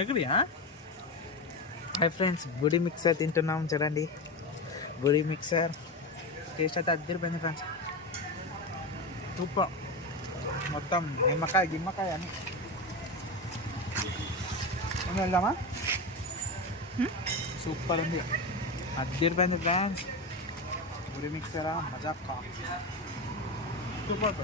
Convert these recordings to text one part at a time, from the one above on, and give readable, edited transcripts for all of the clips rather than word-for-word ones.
ఎక్కడియా? Hi friends, బుడి mixer తింటున్నాం. చూడండి, బుడి మిక్సర్ టేస్ట్ అయితే అద్దరిపోయింది ఫ్రెండ్స్. సూపర్. మొత్తం నిమ్మకాయ గిమ్మకాయ అని వెళ్దామా? సూపర్ ఉంది, అద్దరిపోయింది ఫ్రెండ్స్. బుడి మిక్సరా మజాకా, సూపర్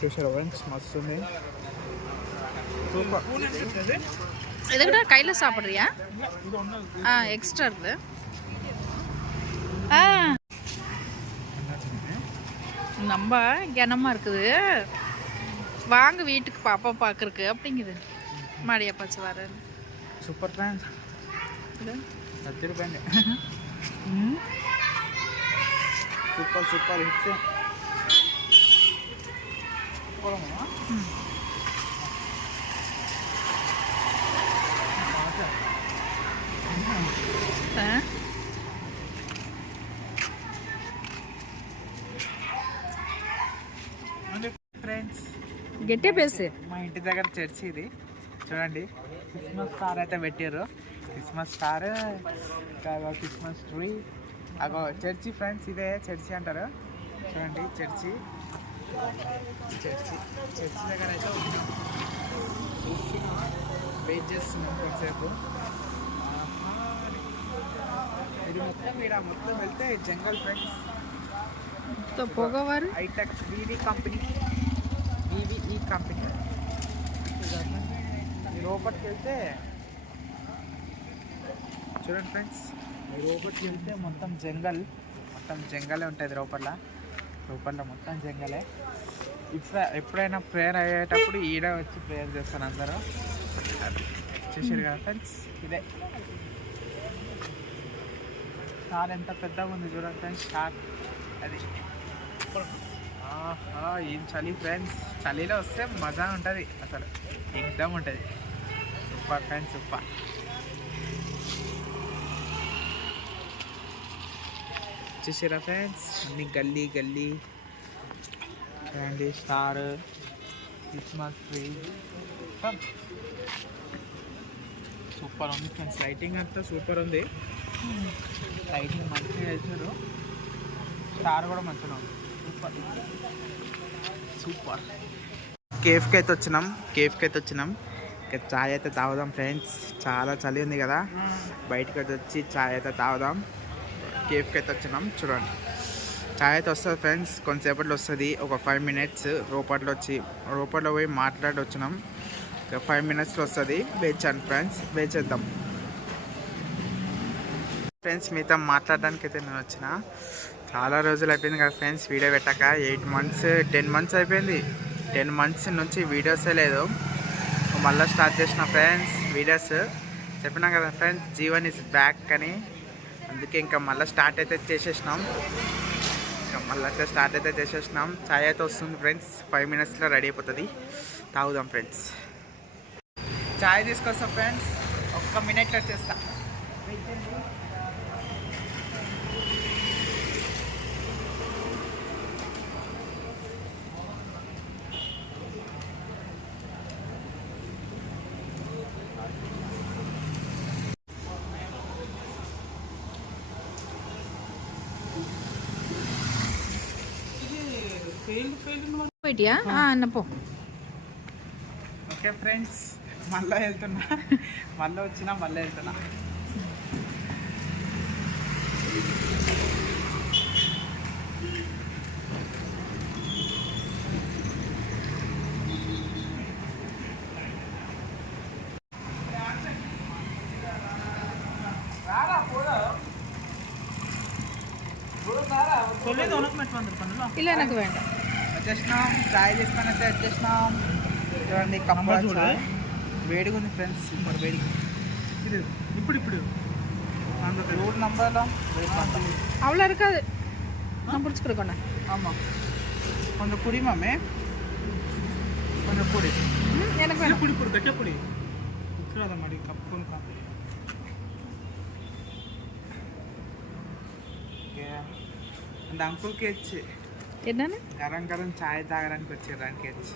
చేశారు ఫ్రెండ్స్, మస్తు ఉంది. சூப்பர். எதுக்குடா கையில சாப்பிடுறியா? எக்ஸ்ட்ரா இருக்கு. நம்ம கனமா இருக்குது, வாங்க வீட்டுக்கு பாப்பா பார்க்கறக்கு அப்படிங்குது. மாடியா பாச்சு வர சூப்பர் ஃப்ரெண்ட்ஸ். சத்திருப்பேங்க. Super super hit. போலாமா? ఫ్రెండ్స్ గట్టే పేసి మా ఇంటి దగ్గర చర్చి ఇది. చూడండి, క్రిస్మస్ స్టార్ అయితే పెట్టారు. క్రిస్మస్ స్టార్, క్రిస్మస్ ట్రీ, అగో చర్చి ఫ్రెండ్స్. ఇదే చర్చి అంటారు. చూడండి, చర్చి చర్చి చర్చి దగ్గర అయితే వెయిట్ చేస్తున్నాం కొంతసేపు. ఇది మొత్తం ఇక్కడ మొత్తం వెళ్తే జంగల్ ఫ్రెండ్స్. పొగవారు హైటెక్ వివి కంపెనీ, వివిఈ కంపెనీ. లోపలికి వెళ్తే చూడండి ఫ్రెండ్స్, లోపలికి వెళ్తే మొత్తం జంగల్, మొత్తం జంగలే ఉంటుంది లోపల. లోపల మొత్తం జంగలే. ఎప్పుడైనా ప్రేయర్ అయ్యేటప్పుడు ఈడ వచ్చి ప్రేయర్ చేస్తాను అందరూ. చూసారు కదా ఫ్రెండ్స్, ఇదే స్టార్ ఎంత పెద్దగా ఉంది చూడండి ఫ్రెండ్స్. స్టార్ అది. ఏం చలి ఫ్రెండ్స్, చలిలో వస్తే మజా ఉంటుంది అసలు, ఎగ్దమ్ ఉంటుంది. Super friends, super. చూసారా ఫ్రెండ్స్, అన్ని గల్లీ గల్లీ. చూడండి, స్టార్, క్రిస్మస్ ట్రీ, సూపర్ ఉంది ఫ్రెండ్స్. లైటింగ్ అంతా సూపర్ ఉంది. లైటింగ్ మంచిగా వేసారు. స్టార్ కూడా మంచిగా ఉంది. Super super. కేఫ్కి అయితే వచ్చినాం. ఇక చాయ్ అయితే తాగుదాం ఫ్రెండ్స్. చాలా చలి ఉంది కదా, బయటకి అయితే వచ్చి చాయ్ అయితే తాగుదాం. కేఫ్కి అయితే వచ్చినాం. చూడండి, చాయ్ అయితే వస్తుంది ఫ్రెండ్స్, కొంతసేపట్లో వస్తుంది. ఒక 5 minutes రోపట్లో పోయి మాట్లాడి వచ్చినాం. ఇక 5 minutesలో వస్తుంది. వేచాను ఫ్రెండ్స్, వేచేద్దాం ఫ్రెండ్స్. మీతో మాట్లాడడానికి అయితే నేను వచ్చిన. చాలా రోజులు అయిపోయింది కదా ఫ్రెండ్స్ వీడియో పెట్టాక. 8 months 10 months అయిపోయింది. 10 months నుంచి వీడియోసే లేదు. మళ్ళీ స్టార్ట్ చేసిన ఫ్రెండ్స్ వీడియోస్. చెప్పినాం కదా ఫ్రెండ్స్, జీవన్ ఇస్ బ్యాక్ అని. అందుకే ఇంకా మళ్ళీ స్టార్ట్ అయితే చేసేసినాం. చాయ్ అయితే వస్తుంది ఫ్రెండ్స్. 5 minutesలో రెడీ అయిపోతుంది. తాగుదాం ఫ్రెండ్స్. చాయ్ తీసుకొస్తాం ఫ్రెండ్స్, 1 minute వచ్చేస్తా. పోయిటియా అన్నపో. ఓకే ఫ్రెండ్స్, మళ్ళీ వెళ్తున్నా. మళ్ళీ వెళ్తున్నా. ಇಲ್ಲ నాకు వేണ്ട. వచ్చేసినాం, చాయ్ చేసుకొని వచ్చేసినాం. చూడండి, కప్పు చాయ్ వేడిగా ఉంది ఫ్రెండ్స్, సూపర్ వేడిగా. ఇప్పుడు ரூல் நம்பர்லாம் அவ்வளோ இருக்காது, நான் பிடிச்சிக்கிறேன். ஆமாம், கொஞ்சம் குடிமாமே, கொஞ்சம் குடி. எனக்கு வேணும். குடி குடி கட்ட குடி உட்காத மாதிரி கப்புன்னு காப்பி. அந்த అంకుల్కి వచ్చి என்னன்னு గరం గరం చాయ్ తాగడానికి వచ్చారు. దానికి వచ్చి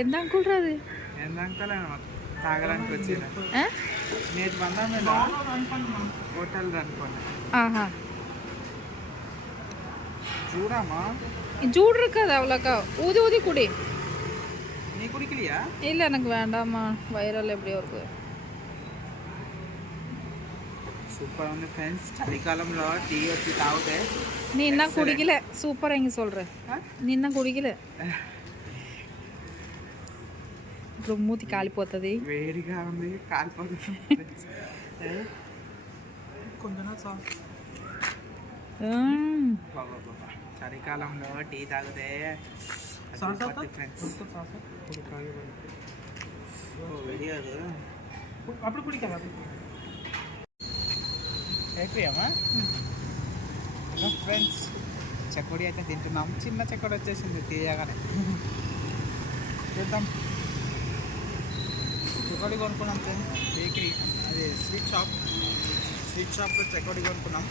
ఎంత అంకుల్ అది ఏందంకలేను తాగడానికి వచ్చిన ఆ? నేను బందా మీద హోటల్ అనుకోండి ఆహా చూడమ్మా ஜூடு இருக்காது அவ்வளோக்கா ஊதி ஊதி குடி நீ குடிக்கலையா இல்லை எனக்கு வேண்டாம்மா வைரல் எப்படியோ இருக்கு సూపర్ ఉంది ఫ్రెండ్స్ చలికాలంలో టీ వచ్చి తాగితే நீ இன்னும் குடிக்கல சூப்பர் எங்க சொல்ற நீ இன்னும் குடிக்கல ఇప్పుడు మూతి కాలిపోతుంది వేడిగా ఉంది కాలిపోతుంది కొంచెం చలికాలంలో టీ తాగితే ఫ్రెండ్స్ వేడి కాదు అప్పుడు కుడికా అయిపోయామా ఫ్రెండ్స్ చకోడి అయితే తింటున్నాం చిన్న చకోడి వచ్చేసింది తీయగానే చూద్దాం చకోడి కొనుక్కున్నాం ఫ్రెండ్స్ బేకరీ అదే స్వీట్ షాప్లో చకోడి కొనుక్కున్నాం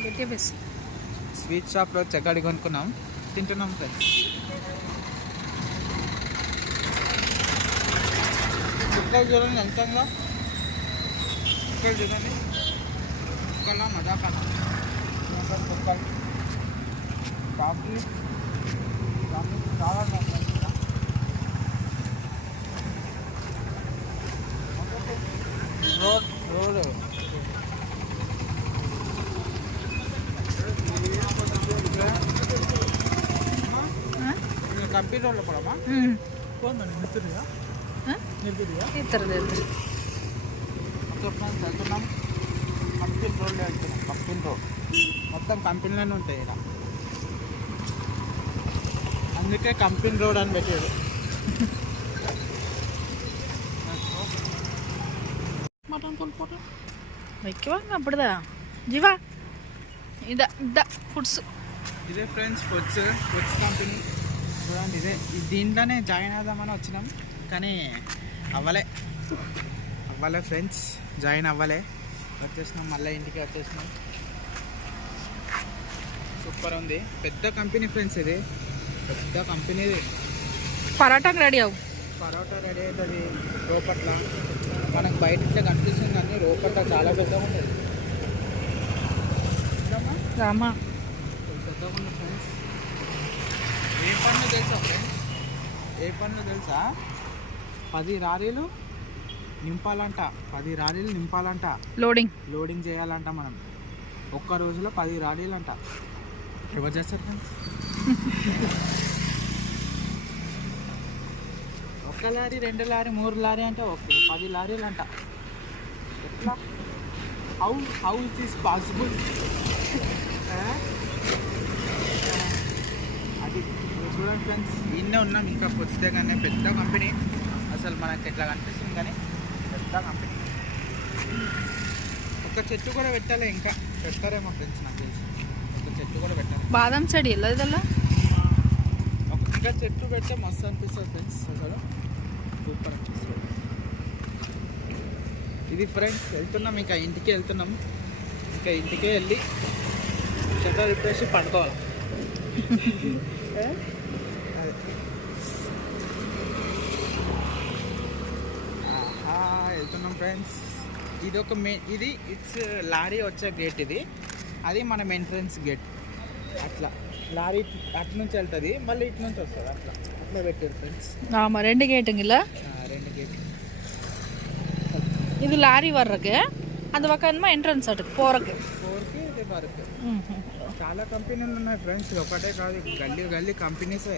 గట్టిగా బెస్ స్వీట్ షాప్లో చకోడి కొనుక్కున్నాం తింటున్నాం ఫ్రెండ్స్ చుక్కలు చూడండి ఎంతంగా చుక్కలు చూడండి చుక్కల మజాకన్నా చుక్కలు కాఫీ చాలా రోడ్ కంప్యూటర్లో పడమా ఇద్దరు వెళ్తున్నాం కంపెనీ రోడ్లో వెళ్తున్నాం కంపెనీ రోడ్ మొత్తం కంపెనీలోనే ఉంటాయి ఇక్కడ అందుకే కంపెనీ రోడ్ అని పెట్టాడు మటన్ కోల్పోతా வைக்கவாங்க அப்படிதான் ஜீவா ఇదా ఫుడ్స్ ఇదే ఫ్రెండ్స్ ఫుడ్స్ కంపెనీ చూడండి ఇదే దీంట్లోనే జాయిన్ అవుదామని వచ్చినాం కానీ అవ్వలే ఫ్రెండ్స్ జాయిన్ అవ్వలే వచ్చేసినాం మళ్ళీ ఇంటికి వచ్చేసినాం సూపర్ ఉంది పెద్ద కంపెనీ ఫ్రెండ్స్ ఇది పెద్ద కంపెనీ ఇది పరాటాకు రెడీ అవు పరోటా రెడీ అవుతుంది రోపట్ల మనకు బయట ఇట్లా కనిపిస్తుంది కానీ రోపట్ల చాలా పెద్దగా ఉంటుంది రామా పెద్దగా ఉంది ఫ్రెండ్స్ ఏ పన్ను తెలుసా ఫ్రెండ్స్ ఏ పన్ను తెలుసా 10 లారీలు నింపాలంట 10 లారీలు నింపాలంట లోడింగ్ చేయాలంట మనం ఒక్క రోజులో 10 లారీలు అంట ఎవరు చేస్తారు ఫ్రెండ్స్ ఒక్క లారీ 2 లారీ 3 లారీ అంటే ఓకే 10 లారీలు అంట ఎట్లా హౌ ఇట్ ఈస్ పాసిబుల్ అది చూడండి ఫ్రెండ్స్ ఇన్నే ఉన్నాం ఇంకా పొచ్చితే కానీ పెద్ద కంపెనీ అసలు మనకి ఎట్లా కనిపిస్తుంది కానీ పెద్ద కంపెనీ ఒక చెట్టు కూడా పెట్టాలి ఇంకా పెడతారేమో ఫ్రెండ్స్ నాకు తెలిసి ఒక చెట్టు కూడా పెట్టాలి బాదం చెడి ఇల్లదల్లా ఇంకా చెట్టు పెడితే మస్తు అనిపిస్తుంది ఫ్రెండ్స్ అసలు సూపర్ అనిపిస్తుంది ఇది ఫ్రెండ్స్ వెళ్తున్నాం ఇంకా ఇంటికి వెళ్తున్నాం ఇంకా ఇంటికే వెళ్ళి చెట్టు తిప్పేసి పడుకోవాలి వెళ్తున్నాం ఫ్రెండ్స్ ఇది ఒక ఇది ఇట్స్ లారీ వచ్చే గేట్ ఇది అది మనం ఎంట్రన్స్ గేట్ అట్లా లారీ అటు నుంచి వెళ్తుంది మళ్ళీ ఇటు నుంచి వస్తుంది అట్లా పెట్టారు ఫ్రెండ్స్ రెండు గేటుங்களா 2 గేట్ இது லாரி வர்றதுக்கு அந்த பக்கம் ఎంట్రన్స్ అటు పోరకి ఇది వరకు చాలా కంపెనీలు ఉన్నాయి ఫ్రెండ్స్ ఒకటే కాదు గల్లీ కంపెనీసే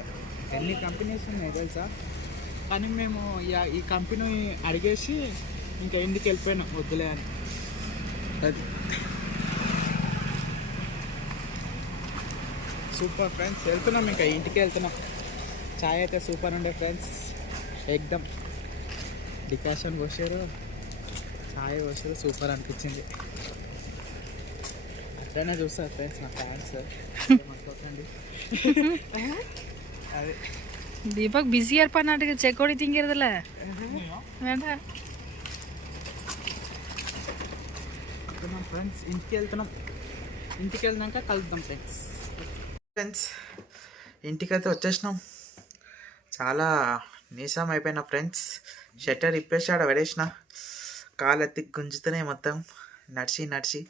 ఎన్ని కంపెనీస్ ఉన్నాయి తెలుసా కానీ మేము ఈ కంపెనీ అడిగేసి ఇంకా ఇంటికి వెళ్ళిపోయినాం వద్దులే అని అది సూపర్ ఫ్రెండ్స్ వెళ్తున్నాం ఇంకా ఇంటికి వెళ్తున్నాం చాయ్ అయితే సూపర్ ఉండే ఫ్రెండ్స్ ఎక్దమ్ డికాషన్ పోసారు చాయ్ పోసారు సూపర్ అనిపించింది అట్లనే చూస్తారు ఫ్రెండ్స్ నా ఫ్యాన్స్ అదే దీపక్ బిజీ ఏర్పడినట్టుగా చెక్కోడి తింగిరదలే వేండా ఫ్రెండ్స్ ఇంటికి వెళ్ళినాక కలుద్దాం ఫ్రెండ్స్ ఇంటికైతే వచ్చేసినాం చాలా నీసం అయిపోయిన ఫ్రెండ్స్. షట్టర్ ఇప్పేసి ఆడ పడేసిన, కాలు ఎత్తి గుంజుతూనే మొత్తం నడిచి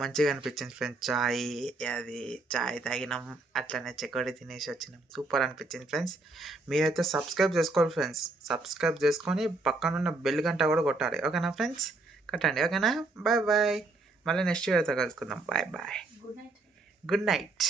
మంచిగా అనిపించింది ఫ్రెండ్స్. చాయ్ తాగినాం, అట్లనే చెకోడి తినేసి వచ్చినాం. సూపర్ అనిపించింది ఫ్రెండ్స్. మీరైతే సబ్స్క్రైబ్ చేసుకోవాలి ఫ్రెండ్స్. సబ్స్క్రైబ్ చేసుకొని పక్కనున్న బెల్ గంట కూడా కొట్టాలి. ఓకేనా ఫ్రెండ్స్? కట్టండి. ఓకేనా? Bye bye. మళ్ళీ నెక్స్ట్ వీడియోతో కలుసుకుందాం. Bye bye. Good night.